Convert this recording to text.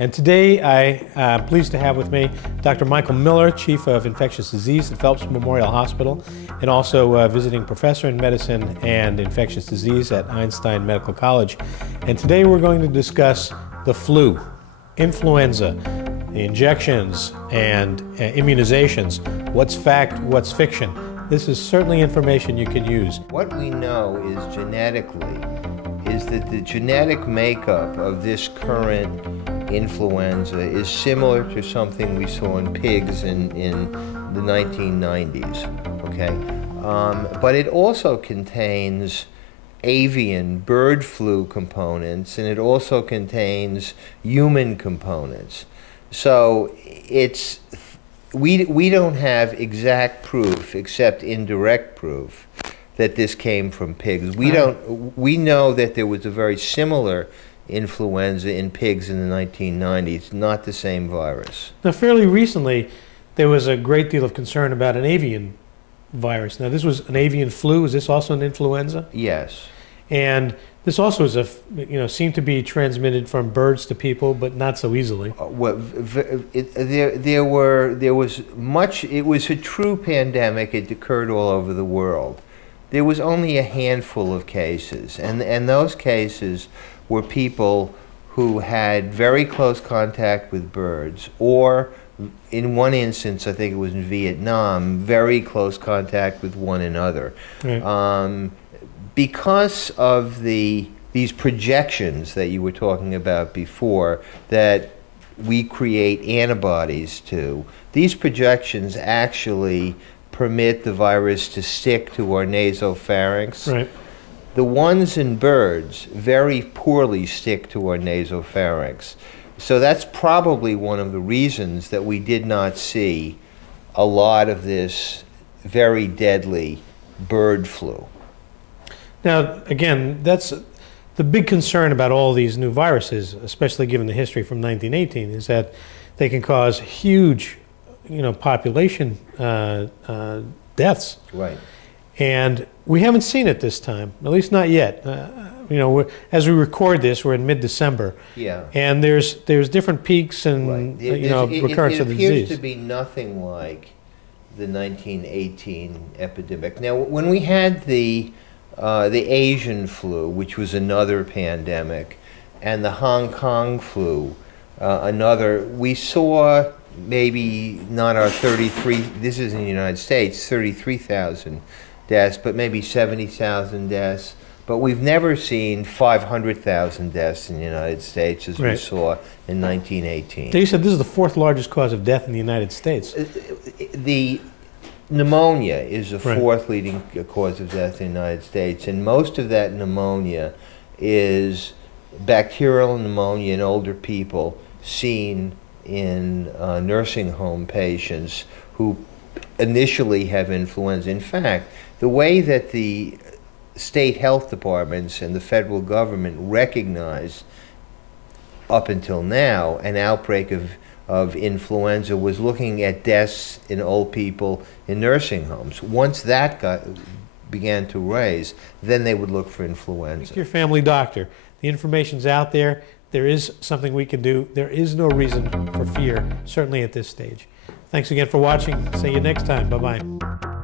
And today I am pleased to have with me Dr. Michael Miller, Chief of Infectious Disease at Phelps Memorial Hospital, and also visiting professor in medicine and infectious disease at Einstein Medical College. And today we're going to discuss the flu, influenza, the injections, and immunizations. What's fact, what's fiction? This is certainly information you can use. What we know is genetically is that the genetic makeup of this current influenza is similar to something we saw in pigs in the 1990s, okay? But it also contains avian bird flu components, and it also contains human components. So we don't have exact proof, except indirect proof, that this came from pigs. We know that there was a very similar influenza in pigs in the 1990s, not the same virus. Now, fairly recently, there was a great deal of concern about an avian virus. Now, this was an avian flu. Is this also an influenza? Yes. And this also is seemed to be transmitted from birds to people, but not so easily. There was much. It was a true pandemic. It occurred all over the world. There was only a handful of cases, and those cases were people who had very close contact with birds, or in one instance, I think it was in Vietnam, very close contact with one another. Right. Because of these projections that you were talking about before, that we create antibodies to, these projections actually permit the virus to stick to our nasopharynx. Right. The ones in birds very poorly stick to our nasopharynx. So that's probably one of the reasons that we did not see a lot of this very deadly bird flu. Now, again, that's the big concern about all these new viruses, especially given the history from 1918, is that they can cause huge, population deaths. Right. And we haven't seen it this time, at least not yet. As we record this, we're in mid-December. Yeah. And there's different peaks and right. Recurrence of the disease. It appears to be nothing like the 1918 epidemic. Now, when we had the Asian flu, which was another pandemic, and the Hong Kong flu, we saw maybe not our 33, this is in the United States, 33,000 deaths, but maybe 70,000 deaths. But we've never seen 500,000 deaths in the United States as right. We saw in 1918. So you said this is the fourth largest cause of death in the United States. The pneumonia is the right. fourth leading cause of death in the United States, and most of that pneumonia is bacterial pneumonia in older people seen in nursing home patients who initially have influenza. In fact, the way that the state health departments and the federal government recognize up until now an outbreak of influenza was looking at deaths in old people in nursing homes. Once that began to raise, then they would look for influenza. Speak to your family doctor. The information's out there. There is something we can do. There is no reason for fear, certainly at this stage. Thanks again for watching. See you next time. Bye-bye.